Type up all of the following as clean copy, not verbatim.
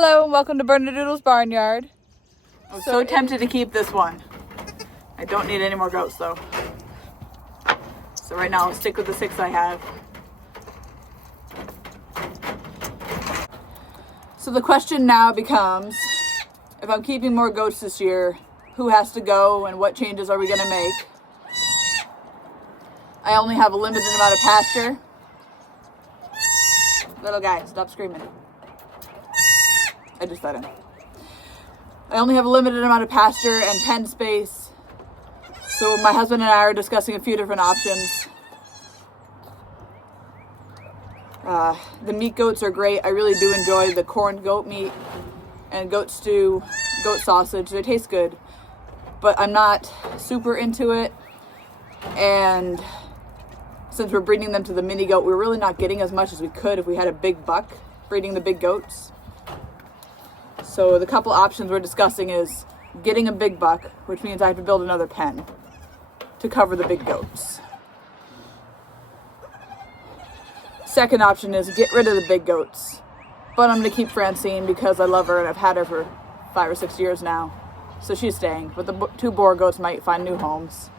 Hello and welcome to Bernadoodle's Barnyard. I'm so tempted to keep this one. I don't need any more goats though. So right now I'll stick with the 6 I have. So the question now becomes, if I'm keeping more goats this year, who has to go and what changes are we going to make? I only have a limited amount of pasture. Little guy, stop screaming. I just let him. I only have a limited amount of pasture and pen space. So my husband and I are discussing a few different options. The meat goats are great. I really do enjoy the corned goat meat and goat stew, goat sausage. They taste good, but I'm not super into it. And since we're breeding them to the mini goat, we're really not getting as much as we could if we had a big buck breeding the big goats. So the couple options we're discussing is getting a big buck, which means I have to build another pen to cover the big goats. Second option is get rid of the big goats, but I'm going to keep Francine because I love her and I've had her for 5 or 6 years now. So she's staying, but the 2 boar goats might find new homes.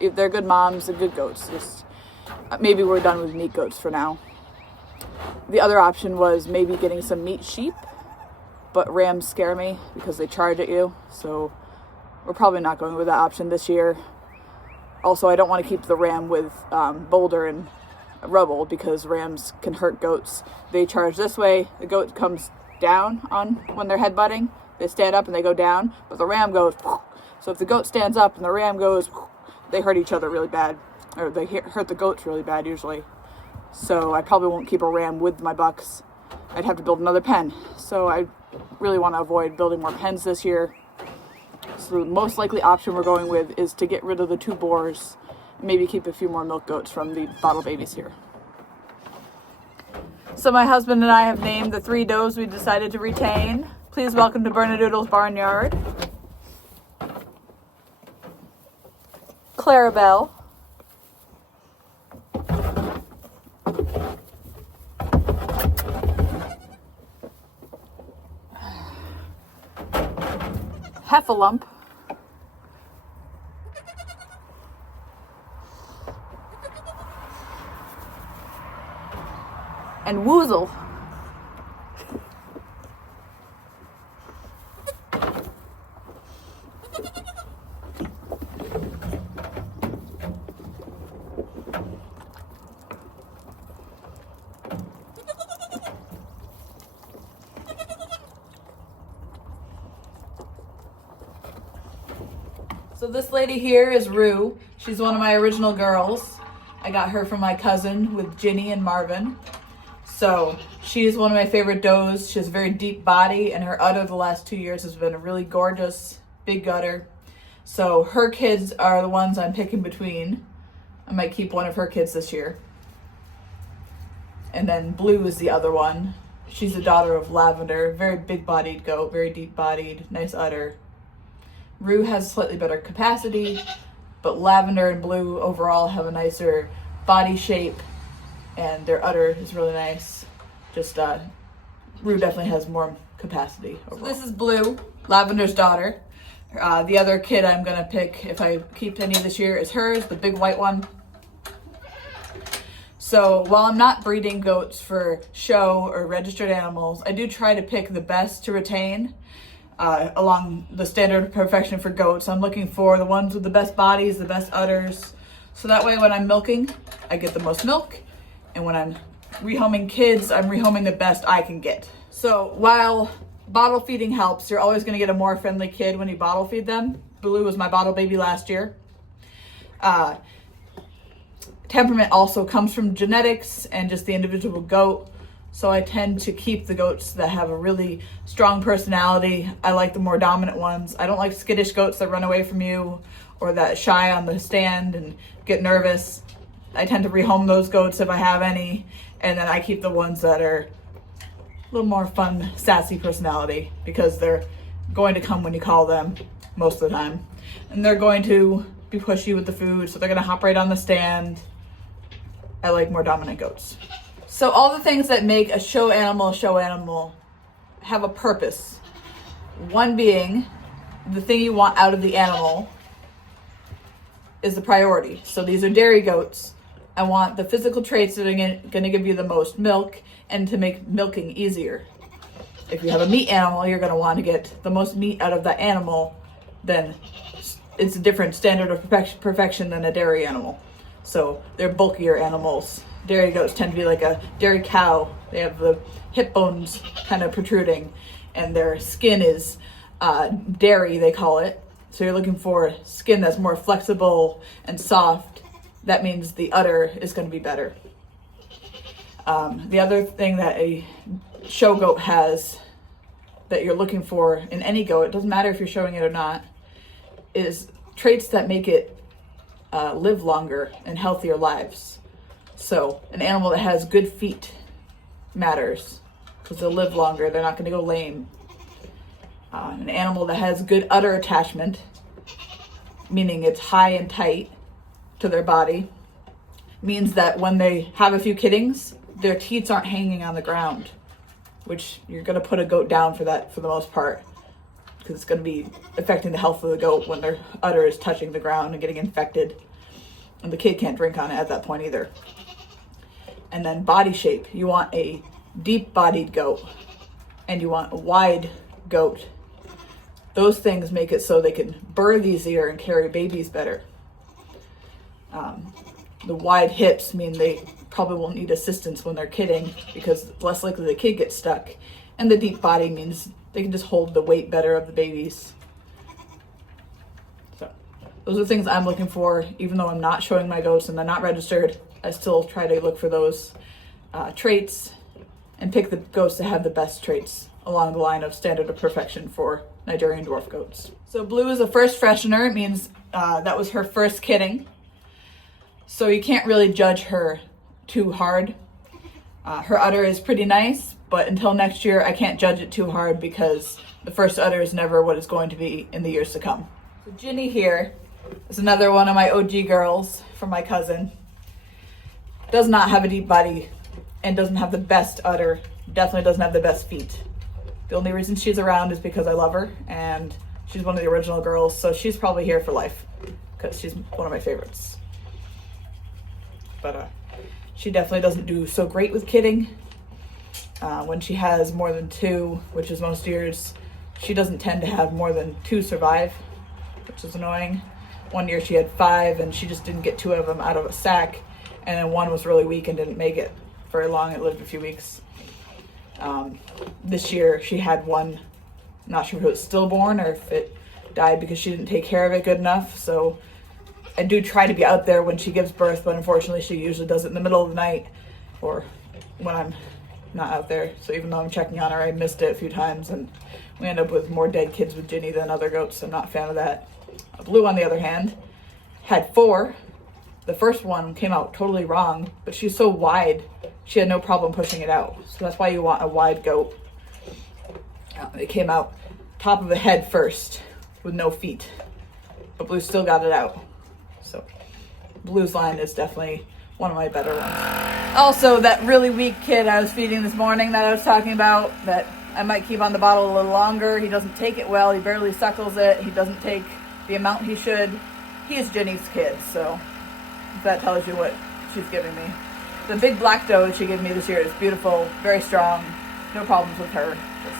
If they're good moms, they're good goats. Just maybe we're done with meat goats for now. The other option was maybe getting some meat sheep, but rams scare me because they charge at you. So we're probably not going with that option this year. Also, I don't want to keep the ram with boulder and rubble because rams can hurt goats. They charge this way, the goat comes down on when they're headbutting. They stand up and they go down, but the ram goes. So if the goat stands up and the ram goes, they hurt each other really bad, or they hurt the goats really bad usually. So I probably won't keep a ram with my bucks. I'd have to build another pen. So I really want to avoid building more pens this year. So the most likely option we're going with is to get rid of the 2 boars, maybe keep a few more milk goats from the bottle babies here. So my husband and I have named the 3 does we decided to retain. Please welcome to Bernadoodle's Barnyard. Clarabelle. Heffalump. And Woozles. So this lady here is Rue. She's one of my original girls. I got her from my cousin with Ginny and Marvin. So she's one of my favorite does. She has a very deep body, and her udder the last 2 years has been a really gorgeous, big udder. So her kids are the ones I'm picking between. I might keep one of her kids this year. And then Blue is the other one. She's the daughter of Lavender, very big-bodied goat, very deep-bodied, nice udder. Rue has slightly better capacity, but Lavender and Blue overall have a nicer body shape, and their udder is really nice. Just Rue definitely has more capacity overall. So this is Blue, Lavender's daughter. The other kid I'm gonna pick, if I keep any this year, is hers, the big white one. So while I'm not breeding goats for show or registered animals, I do try to pick the best to retain. Along the standard of perfection for goats. I'm looking for the ones with the best bodies, the best udders. So that way when I'm milking, I get the most milk. And when I'm rehoming kids, I'm rehoming the best I can get. So while bottle feeding helps, you're always gonna get a more friendly kid when you bottle feed them. Blue was my bottle baby last year. Temperament also comes from genetics and just the individual goat. So I tend to keep the goats that have a really strong personality. I like the more dominant ones. I don't like skittish goats that run away from you or that shy on the stand and get nervous. I tend to rehome those goats if I have any. And then I keep the ones that are a little more fun, sassy personality because they're going to come when you call them most of the time. And they're going to be pushy with the food, so they're gonna hop right on the stand. I like more dominant goats. So all the things that make a show animal have a purpose. One being the thing you want out of the animal is the priority. So these are dairy goats. I want the physical traits that are going to give you the most milk and to make milking easier. If you have a meat animal, you're going to want to get the most meat out of that animal. Then it's a different standard of perfection than a dairy animal. So they're bulkier animals. Dairy goats tend to be like a dairy cow. They have the hip bones kind of protruding, and their skin is dairy, they call it. So you're looking for skin that's more flexible and soft. That means the udder is going to be better. The other thing that a show goat has that you're looking for in any goat, it doesn't matter if you're showing it or not, is traits that make it live longer and healthier lives. So an animal that has good feet matters because they'll live longer. They're not going to go lame. An animal that has good udder attachment, meaning it's high and tight to their body, means that when they have a few kiddings, their teats aren't hanging on the ground, which you're going to put a goat down for that for the most part, because it's going to be affecting the health of the goat when their udder is touching the ground and getting infected. And the kid can't drink on it at that point either. And then body shape. You want a deep-bodied goat, and you want a wide goat. Those things make it so they can birth easier and carry babies better. The wide hips mean they probably won't need assistance when they're kidding because it's less likely the kid gets stuck. And the deep body means they can just hold the weight better of the babies. So those are things I'm looking for. Even though I'm not showing my goats and they're not registered, I still try to look for those traits and pick the goats that have the best traits along the line of standard of perfection for Nigerian dwarf goats. So Blue is a first freshener. It means that was her first kidding. So you can't really judge her too hard. Her udder is pretty nice, but until next year, I can't judge it too hard because the first udder is never what it's going to be in the years to come. So Ginny here is another one of my OG girls from my cousin. Does not have a deep body and doesn't have the best udder. Definitely doesn't have the best feet. The only reason she's around is because I love her and she's one of the original girls, so she's probably here for life because she's one of my favorites. But she definitely doesn't do so great with kidding. When she has more than two, which is most years, she doesn't tend to have more than two survive, which is annoying. One year she had 5 and she just didn't get 2 of them out of a sack, and then one was really weak and didn't make it very long. It lived a few weeks. This year she had one, I'm not sure if it was stillborn or if it died because she didn't take care of it good enough. So I do try to be out there when she gives birth, but unfortunately she usually does it in the middle of the night or when I'm not out there. So even though I'm checking on her, I missed it a few times and we end up with more dead kids with Ginny than other goats, so I'm not a fan of that. Blue, on the other hand, had 4. The first one came out totally wrong, but she's so wide, she had no problem pushing it out. So that's why you want a wide goat. It came out top of the head first with no feet, but Blue still got it out. So Blue's line is definitely one of my better ones. Also, that really weak kid I was feeding this morning that I was talking about, that I might keep on the bottle a little longer. He doesn't take it well. He barely suckles it. He doesn't take the amount he should. He is Ginny's kid, so if that tells you what she's giving me. The big black doe that she gave me this year is beautiful, very strong. No problems with her. Just